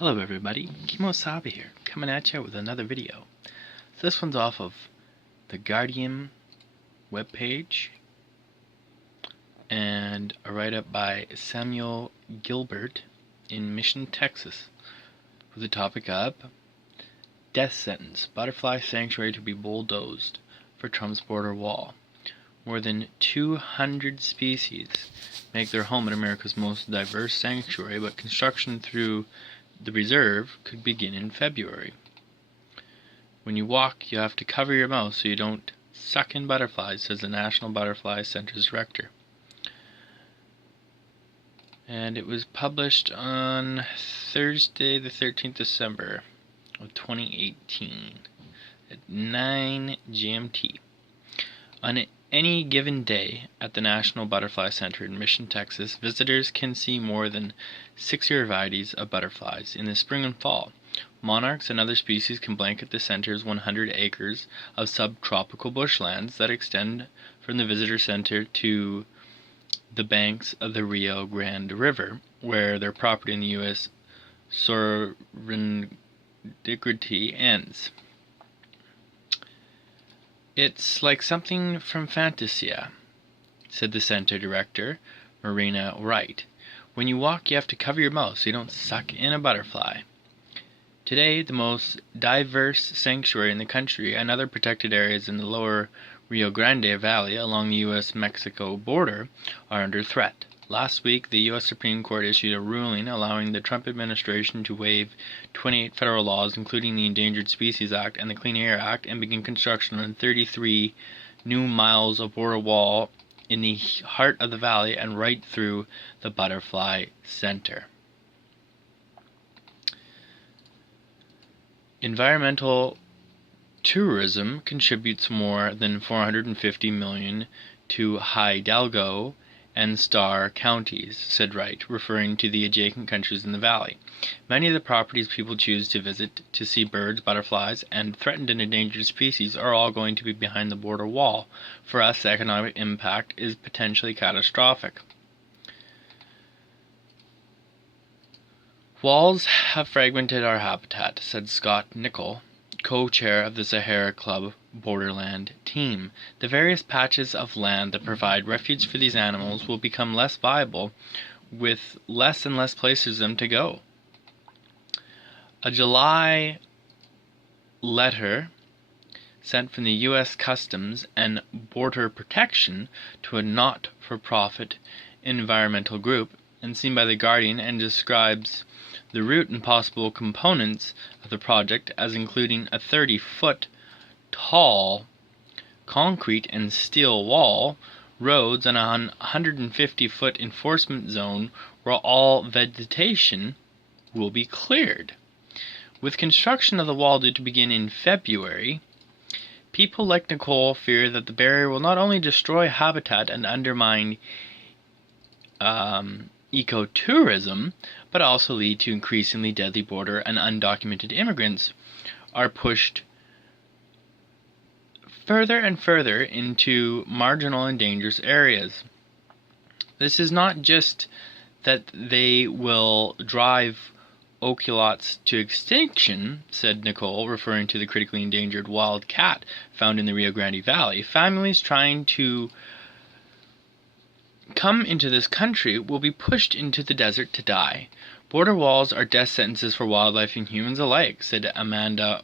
Hello everybody, Kemo Sabi here, coming at you with another video. So this one's off of the Guardian webpage and a write-up by Samuel Gilbert in Misson, Texas, with the topic of Death Sentence, Butterfly Sanctuary to be Bulldozed for Trump's border wall. More than 200 species make their home in America's most diverse sanctuary, but construction through the reserve could begin in February. When you walk, you have to cover your mouth so you don't suck in butterflies, says the National Butterfly Center's director. And it was published on Thursday, the 13th December of 2018 at 9 GMT. On any given day at the National Butterfly Center in Misson, Texas, visitors can see more than 60 varieties of butterflies. In the spring and fall, monarchs and other species can blanket the center's 100 acres of subtropical bushlands that extend from the visitor center to the banks of the Rio Grande River, where their property in the U.S. sovereignty ends. It's like something from Fantasia, said the center director, Marina Wright. When you walk, you have to cover your mouth so you don't suck in a butterfly. Today, the most diverse sanctuary in the country and other protected areas in the lower Rio Grande Valley along the U.S.-Mexico border are under threat. Last week, the U.S. Supreme Court issued a ruling allowing the Trump administration to waive 28 federal laws, including the Endangered Species Act and the Clean Air Act, and begin construction on 33 new miles of border wall in the heart of the valley and right through the Butterfly Center. Environmental tourism contributes more than $450 million to Hidalgo and Starr counties, said Wright, referring to the adjacent countries in the valley. Many of the properties people choose to visit to see birds, butterflies, and threatened and endangered species are all going to be behind the border wall. For us, the economic impact is potentially catastrophic. Walls have fragmented our habitat, said Scott Nichol, co-chair of the Sahara Club Borderland team. The various patches of land that provide refuge for these animals will become less viable with less and less places for them to go. A July letter sent from the U.S. Customs and Border Protection to a not-for-profit environmental group and seen by The Guardian and describes the route and possible components of the project as including a 30-foot tall concrete and steel wall, roads, and a 150-foot enforcement zone where all vegetation will be cleared. With construction of the wall due to begin in February, people like Nicole fear that the barrier will not only destroy habitat and undermine ecotourism, but also lead to increasingly deadly border and undocumented immigrants are pushed further and further into marginal and dangerous areas. This is not just that they will drive ocelots to extinction, said Nicole, referring to the critically endangered wild cat found in the Rio Grande Valley. Families trying to come into this country will be pushed into the desert to die. Border walls are death sentences for wildlife and humans alike, said Amanda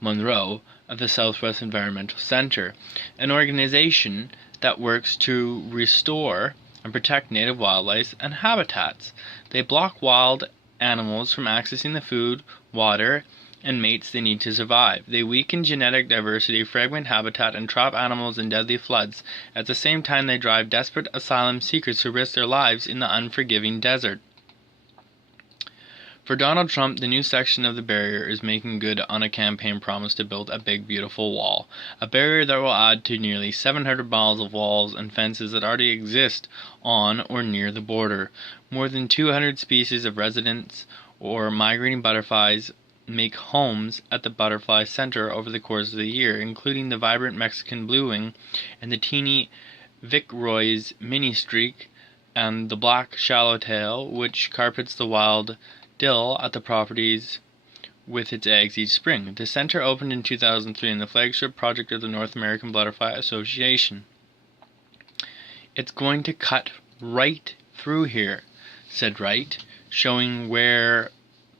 Monroe of the Southwest Environmental Center, an organization that works to restore and protect native wildlife and habitats. They block wild animals from accessing the food, water, and mates they need to survive. They weaken genetic diversity, fragment habitat, and trap animals in deadly floods. At the same time, they drive desperate asylum seekers who risk their lives in the unforgiving desert. For Donald Trump, the new section of the barrier is making good on a campaign promise to build a big, beautiful wall. A barrier that will add to nearly 700 miles of walls and fences that already exist on or near the border. More than 200 species of residents or migrating butterflies make homes at the Butterfly Center over the course of the year, including the vibrant Mexican bluewing and the teeny Viceroy's mini streak and the black swallowtail, which carpets the wild dill at the properties with its eggs each spring. The center opened in 2003 and the flagship project of the North American Butterfly Association. It's going to cut right through here, said Wright, showing where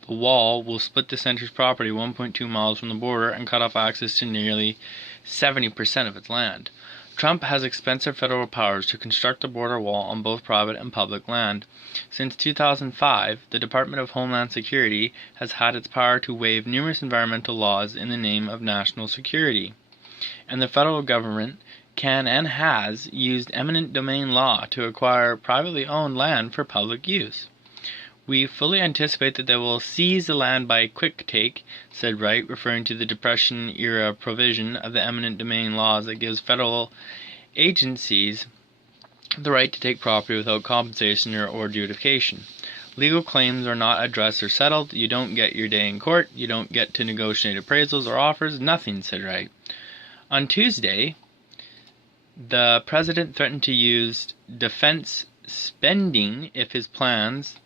the wall will split the center's property 1.2 miles from the border and cut off access to nearly 70% of its land. Trump has expensive federal powers to construct the border wall on both private and public land. Since 2005, the Department of Homeland Security has had its power to waive numerous environmental laws in the name of national security. And the federal government can and has used eminent domain law to acquire privately owned land for public use. We fully anticipate that they will seize the land by quick take, said Wright, referring to the Depression-era provision of the eminent domain laws that gives federal agencies the right to take property without compensation or adjudication. Legal claims are not addressed or settled. You don't get your day in court. You don't get to negotiate appraisals or offers. Nothing, said Wright. On Tuesday, the president threatened to use defense spending if his plans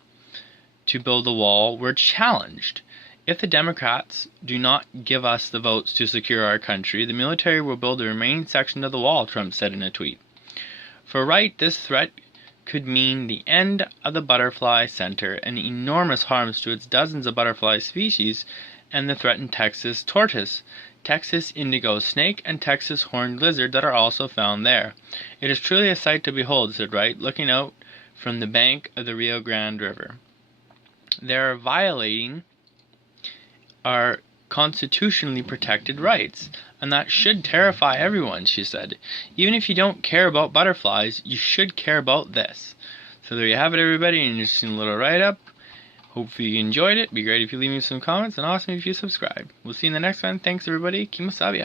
to build the wall were challenged. If the Democrats do not give us the votes to secure our country, the military will build the remaining section of the wall, Trump said in a tweet. For Wright, this threat could mean the end of the butterfly center and enormous harms to its dozens of butterfly species and the threatened Texas tortoise, Texas indigo snake, and Texas horned lizard that are also found there. It is truly a sight to behold, said Wright, looking out from the bank of the Rio Grande River. They are violating our constitutionally protected rights, and that should terrify everyone, she said. Even if you don't care about butterflies, you should care about this. So there you have it, everybody, an interesting little write-up. Hopefully you enjoyed it. It'd be great if you leave me some comments, and awesome if you subscribe. We'll see you in the next one. Thanks, everybody. Kemo Sabi.